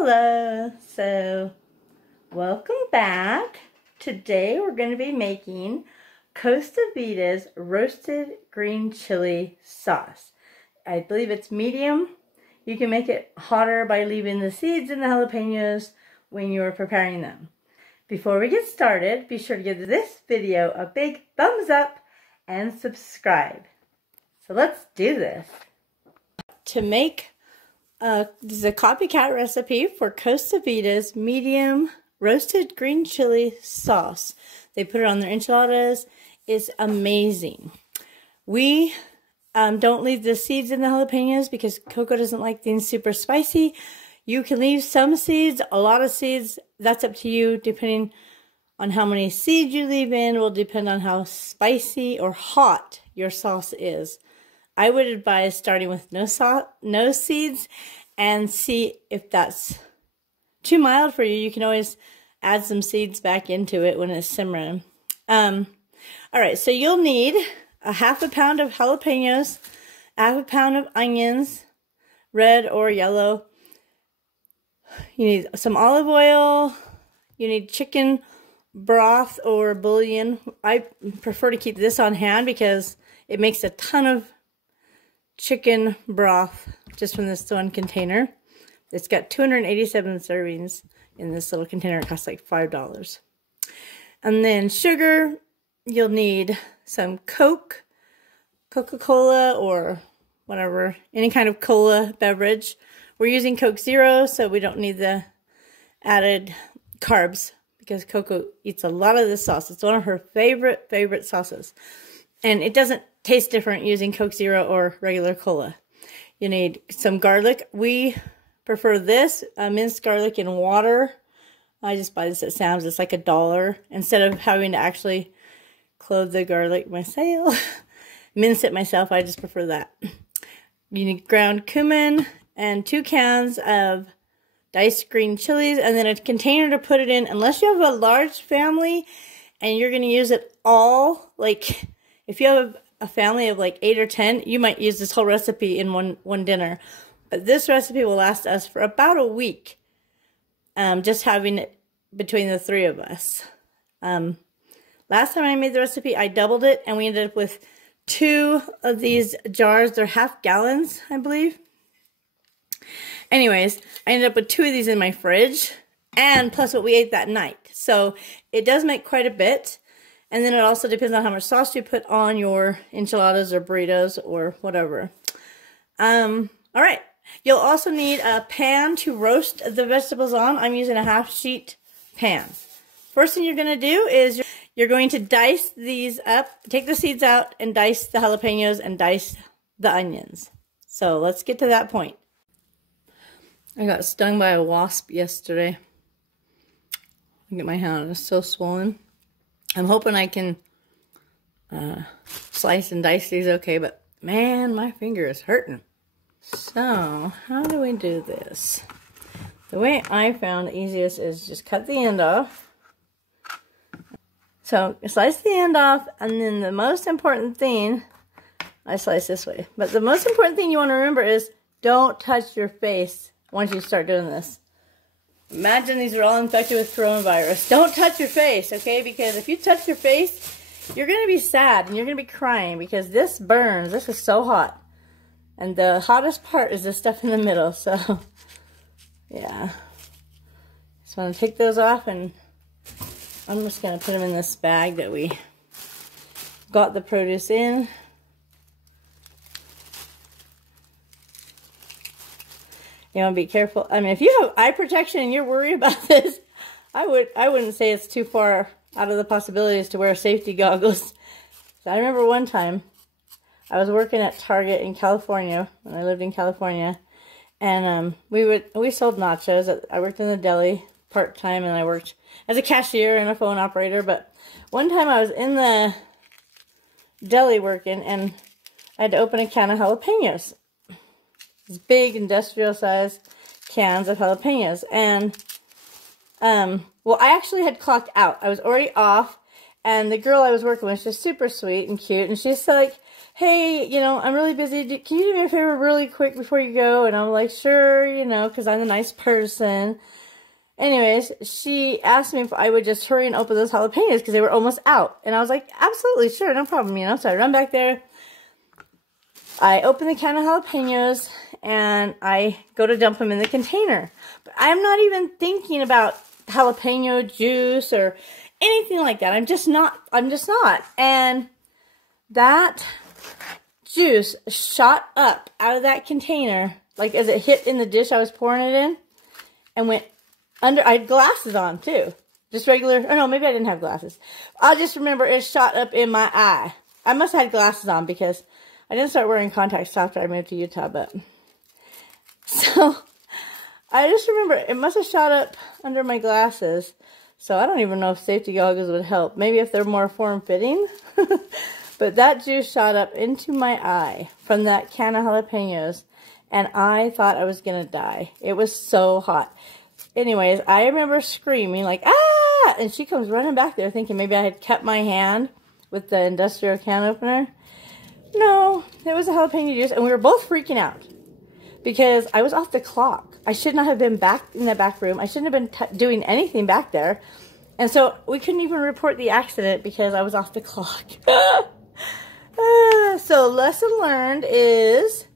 Hello, so welcome back. Today we're going to be making Costa VIDA's roasted green chili sauce. I believe it's medium. You can make it hotter by leaving the seeds in the jalapenos when you're preparing them. Before we get started, be sure to give this video a big thumbs up and subscribe. So let's do this. To make this is a copycat recipe for Costa VIDA's medium roasted green chili sauce. They put it on their enchiladas. It's amazing. We don't leave the seeds in the jalapenos because CoCo doesn't like things super spicy. You can leave some seeds, a lot of seeds. That's up to you. Depending on how many seeds you leave in will depend on how spicy or hot your sauce is. I would advise starting with no seeds and see if that's too mild for you. You can always add some seeds back into it when it's simmering. All right, so you'll need a ½ pound of jalapenos, ½ pound of onions, red or yellow. You need some olive oil. You need chicken broth or bouillon. I prefer to keep this on hand because it makes a ton of chicken broth just from this one container. It's got 287 servings in this little container. It costs like $5. And then sugar. You'll need some Coke, Coca-Cola, or whatever, any kind of cola beverage. We're using Coke Zero, so we don't need the added carbs because CoCo eats a lot of this sauce. It's one of her favorite sauces. And it doesn't taste different using Coke Zero or regular cola. You need some garlic. We prefer this, minced garlic in water. I just buy this at Sam's. It's like $1. Instead of having to actually clove the garlic myself, mince it myself, I just prefer that. You need ground cumin and 2 cans of diced green chilies and then a container to put it in. Unless you have a large family and you're going to use it all, like if you have a family of like 8 or 10, you might use this whole recipe in one dinner. But this recipe will last us for about a week, just having it between the 3 of us. Last time I made the recipe, I doubled it, and we ended up with 2 of these jars. They're ½ gallons, I believe. Anyways, I ended up with 2 of these in my fridge, and plus what we ate that night. So it does make quite a bit. And then it also depends on how much sauce you put on your enchiladas or burritos or whatever. All right. You'll also need a pan to roast the vegetables on. I'm using a ½ sheet pan. First thing you're going to do is you're going to dice these up. Take the seeds out and dice the jalapenos and dice the onions. So let's get to that point. I got stung by a wasp yesterday. Look at my hand. It's so swollen. I'm hoping I can slice and dice these okay, but man, my finger is hurting. So, how do we do this? The way I found the easiest is just cut the end off. So, slice the end off, and then the most important thing, I slice this way, but the most important thing you want to remember is don't touch your face once you start doing this. Imagine these are all infected with coronavirus. Don't touch your face, okay? Because if you touch your face, you're going to be sad and you're going to be crying because this burns. This is so hot. And the hottest part is the stuff in the middle. So, yeah. Just want to take those off, and I'm just going to put them in this bag that we got the produce in. You want to be careful. I mean, if you have eye protection and you're worried about this, I wouldn't say it's too far out of the possibilities to wear safety goggles. So I remember one time I was working at Target in California when I lived in California, and we sold nachos. I worked in the deli part-time, and I worked as a cashier and a phone operator. But one time I was in the deli working, and I had to open a can of jalapenos. These big industrial size cans of jalapenos. And, well, I actually had clocked out. I was already off, and the girl I was working with, she's super sweet and cute, and she's like, hey, you know, I'm really busy. Can you do me a favor really quick before you go? And I'm like, sure, you know, because I'm a nice person. Anyways, she asked me if I would just hurry and open those jalapenos because they were almost out. And I was like, absolutely, sure, no problem, you know. So I run back there. I open the can of jalapenos and I go to dump them in the container. But I'm not even thinking about jalapeno juice or anything like that. I'm just not. And that juice shot up out of that container, like as it hit in the dish I was pouring it in, and went under. I had glasses on too. Just regular, oh no, maybe I didn't have glasses. I just remember it shot up in my eye. I must have had glasses on because I didn't start wearing contacts after I moved to Utah, but so I just remember it must have shot up under my glasses. So I don't even know if safety goggles would help. Maybe if they're more form-fitting. But that juice shot up into my eye from that can of jalapenos, and I thought I was going to die. It was so hot. Anyways, I remember screaming like, ah! And she comes running back there thinking maybe I had kept my hand with the industrial can opener. No, it was a jalapeno juice, and we were both freaking out because I was off the clock. I should not have been back in the back room. I shouldn't have been doing anything back there. And so we couldn't even report the accident because I was off the clock. So lesson learned is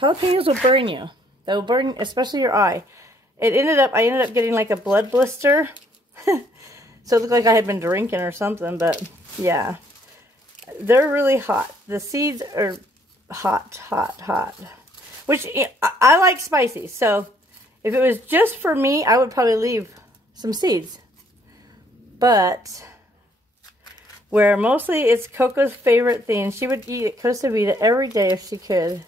jalapenos will burn you. They'll burn, especially your eye. I ended up getting like a blood blister. So it looked like I had been drinking or something, but yeah. They're really hot. The seeds are hot. Which, I like spicy. So, if it was just for me, I would probably leave some seeds. But, where mostly it's Coco's favorite thing. She would eat at Costa VIDA every day if she could.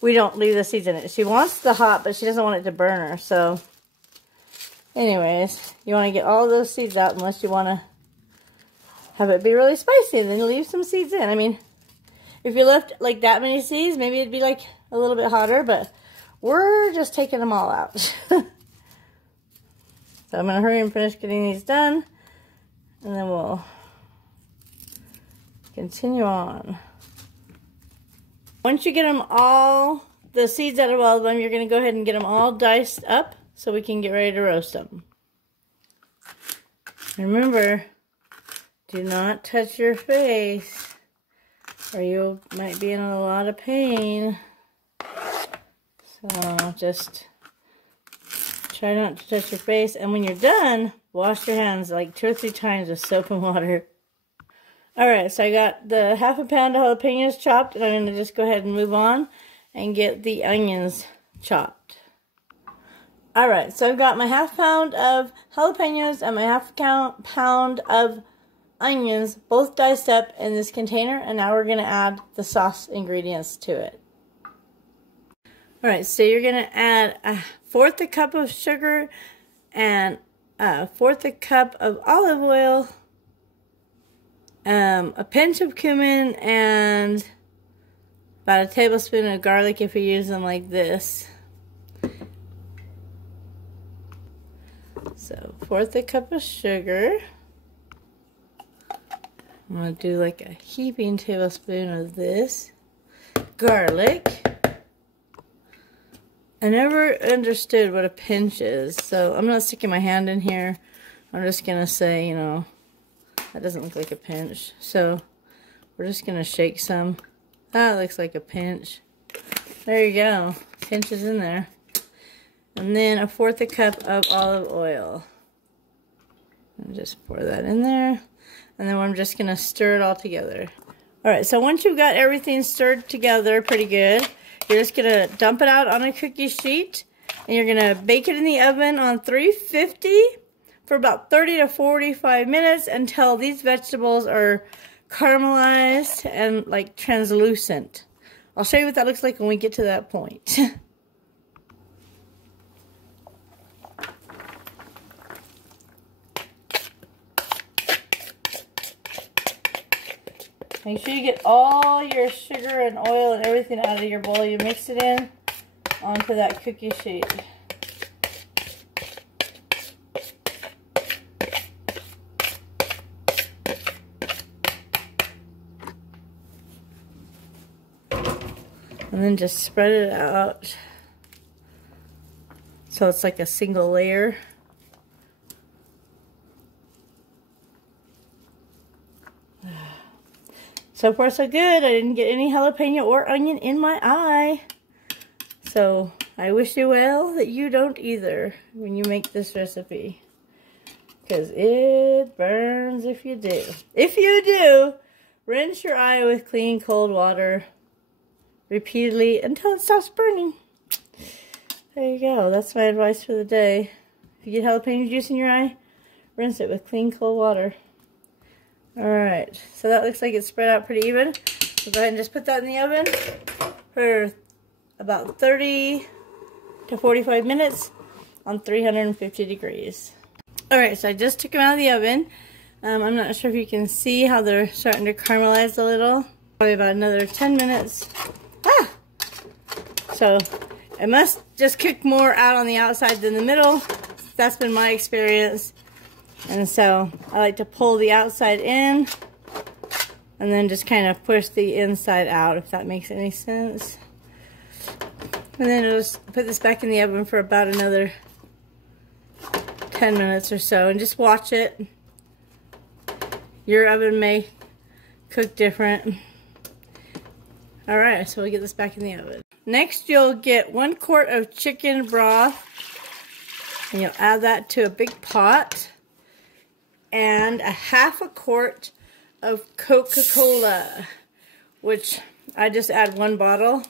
We don't leave the seeds in it. She wants the hot, but she doesn't want it to burn her. So, anyways, you want to get all those seeds out unless you want to have it be really spicy, and then leave some seeds in. I mean, if you left like that many seeds, maybe it'd be like a little bit hotter, but we're just taking them all out. So I'm going to hurry and finish getting these done, and then we'll continue on. Once you get them all, the seeds out of all of them, you're going to go ahead and get them all diced up so we can get ready to roast them. Remember, do not touch your face, or you might be in a lot of pain. So just try not to touch your face. And when you're done, wash your hands like 2 or 3 times with soap and water. Alright, so I got the ½ pound of jalapenos chopped, and I'm going to just go ahead and move on and get the onions chopped. Alright, so I've got my ½ pound of jalapenos and my ½ pound of onions, both diced up in this container, and now we're going to add the sauce ingredients to it. Alright, so you're going to add 1/4 cup of sugar and 1/4 cup of olive oil, a pinch of cumin, and about a tablespoon of garlic if you use them like this. So 1/4 cup of sugar. I'm going to do like a heaping tablespoon of this. Garlic. I never understood what a pinch is, so I'm not sticking my hand in here. I'm just going to say, you know, that doesn't look like a pinch. So we're just going to shake some. That looks like a pinch. There you go. Pinch is in there. And then 1/4 cup of olive oil. And just pour that in there. And then I'm just going to stir it all together. Alright, so once you've got everything stirred together pretty good, you're just going to dump it out on a cookie sheet. And you're going to bake it in the oven on 350 for about 30 to 45 minutes until these vegetables are caramelized and like translucent. I'll show you what that looks like when we get to that point. Make sure you get all your sugar and oil and everything out of your bowl you mix it in onto that cookie sheet. And then just spread it out so it's like a single layer. So far so good. I didn't get any jalapeno or onion in my eye. So I wish you well that you don't either when you make this recipe. Because it burns if you do. If you do, rinse your eye with clean cold water repeatedly until it stops burning. There you go. That's my advice for the day. If you get jalapeno juice in your eye, rinse it with clean cold water. Alright, so that looks like it's spread out pretty even. So go ahead and just put that in the oven for about 30 to 45 minutes on 350 degrees. Alright, so I just took them out of the oven. I'm not sure if you can see how they're starting to caramelize a little. Probably about another 10 minutes. Ah! So it must just cook more out on the outside than the middle. That's been my experience. And so I like to pull the outside in and then just kind of push the inside out, if that makes any sense. And then I'll just put this back in the oven for about another 10 minutes or so and just watch it. Your oven may cook different. Alright, so we'll get this back in the oven. Next, you'll get 1 quart of chicken broth and you'll add that to a big pot. And a 1/2 quart of Coca-Cola, which I just add 1 bottle,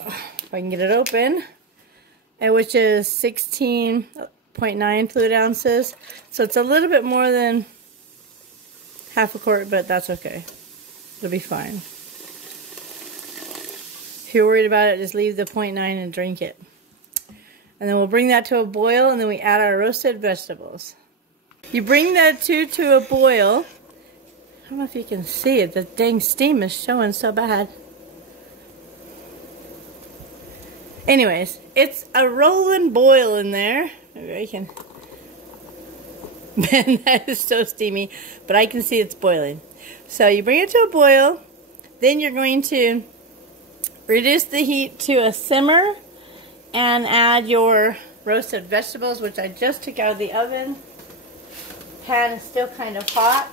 if I can get it open, and which is 16.9 fluid ounces. So it's a little bit more than 1/2 quart, but that's okay. It'll be fine. If you're worried about it, just leave the 0.9 and drink it. And then we'll bring that to a boil, and then we add our roasted vegetables. You bring that to a boil. I don't know if you can see it. The dang steam is showing so bad. Anyways, it's a rolling boil in there. Maybe I can... Man, that is so steamy. But I can see it's boiling. So you bring it to a boil. Then you're going to reduce the heat to a simmer and add your roasted vegetables, which I just took out of the oven. Pan is still kind of hot,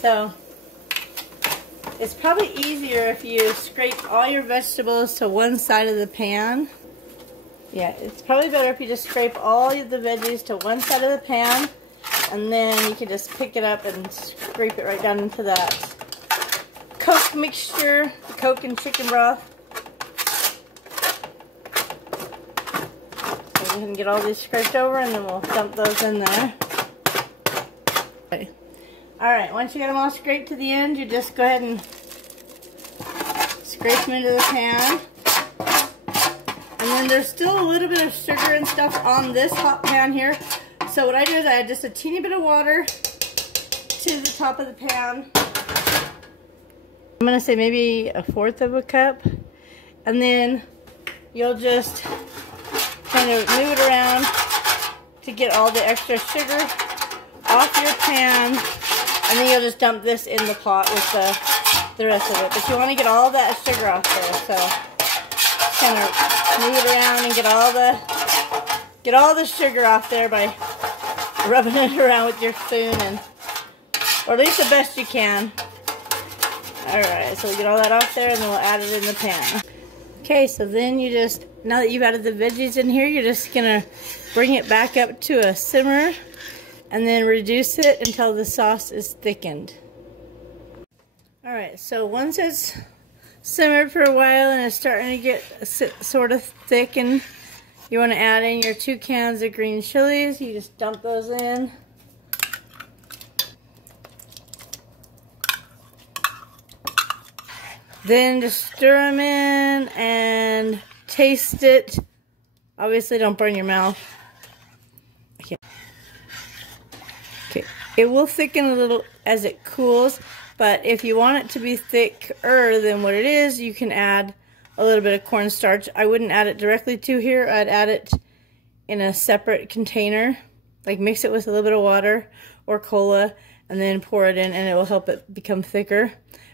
so it's probably easier if you scrape all your vegetables to one side of the pan. Yeah, it's probably better if you just scrape all of the veggies to one side of the pan, and then you can just pick it up and scrape it right down into that Coke mixture, the Coke and chicken broth. So we can get all these scraped over, and then we'll dump those in there. Alright, once you get them all scraped to the end, you just go ahead and scrape them into the pan. And then there's still a little bit of sugar and stuff on this hot pan here. So what I do is I add just a teeny bit of water to the top of the pan. I'm going to say maybe 1/4 of a cup. And then you'll just kind of move it around to get all the extra sugar off your pan, and then you'll just dump this in the pot with the rest of it. But you want to get all that sugar off there, so kind of move it around and get all the sugar off there by rubbing it around with your spoon, and or at least the best you can. Alright, so we get all that off there, and then we'll add it in the pan. Okay, so then you just, now that you've added the veggies in here, you're just gonna bring it back up to a simmer and then reduce it until the sauce is thickened. Alright, so once it's simmered for a while and it's starting to get sort of thickened, you want to add in your 2 cans of green chilies. You just dump those in. Then just stir them in and taste it. Obviously don't burn your mouth. Okay, it will thicken a little as it cools, but if you want it to be thicker than what it is, you can add a little bit of cornstarch. I wouldn't add it directly to here. I'd add it in a separate container, like mix it with a little bit of water or cola, and then pour it in, and it will help it become thicker.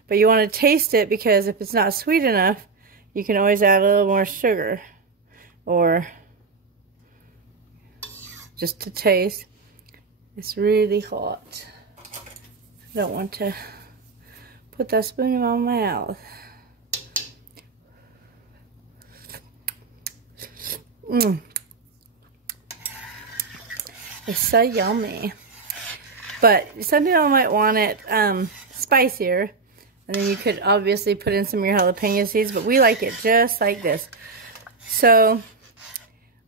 But you want to taste it, because if it's not sweet enough, you can always add a little more sugar, or just to taste. It's really hot. I don't want to put that spoon in my mouth. It's so yummy. But some people might want it spicier. And then you could obviously put in some of your jalapeno seeds. But we like it just like this. So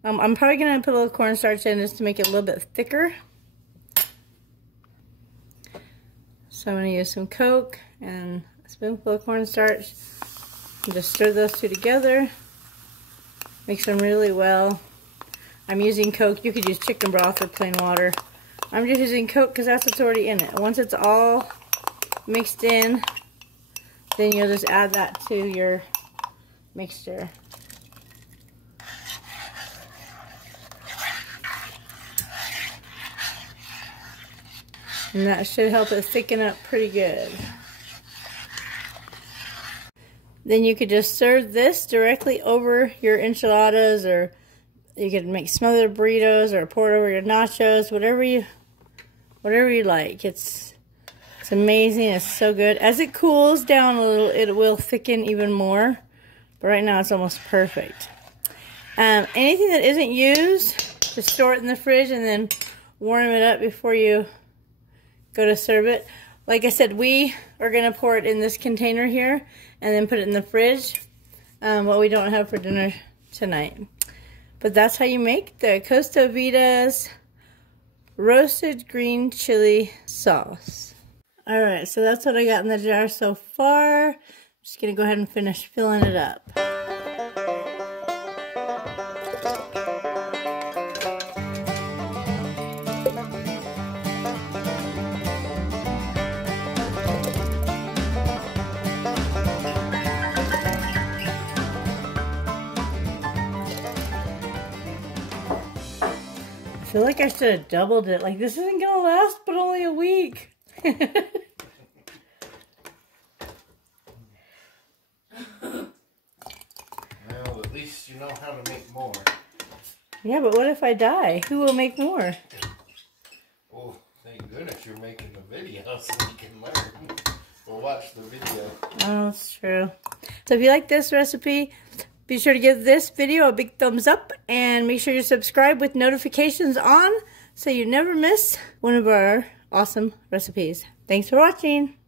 I'm probably going to put a little cornstarch in just to make it a little bit thicker. So I'm going to use some Coke and a spoonful of cornstarch. And just stir those two together. Mix them really well. I'm using Coke. You could use chicken broth or plain water. I'm just using Coke because that's what's already in it. Once it's all mixed in, then you'll just add that to your mixture. And that should help it thicken up pretty good. Then you could just serve this directly over your enchiladas, or you could make smothered burritos, or pour it over your nachos, whatever you like. It's amazing. It's so good. As it cools down a little, it will thicken even more. But right now, it's almost perfect. Anything that isn't used, just store it in the fridge and then warm it up before you go to serve it. Like I said, we are going to pour it in this container here and then put it in the fridge. What we don't have for dinner tonight. But that's how you make the Costa VIDA's roasted green chili sauce. Alright, so that's what I got in the jar so far. I'm just going to go ahead and finish filling it up. I feel like I should have doubled it. Like, this isn't gonna last but only a week. Well, at least you know how to make more. Yeah, but what if I die? Who will make more? Oh, thank goodness you're making the video so you can learn. Or watch the video. Oh, that's true. So if you like this recipe, be sure to give this video a big thumbs up and make sure you subscribe with notifications on so you never miss one of our awesome recipes. Thanks for watching.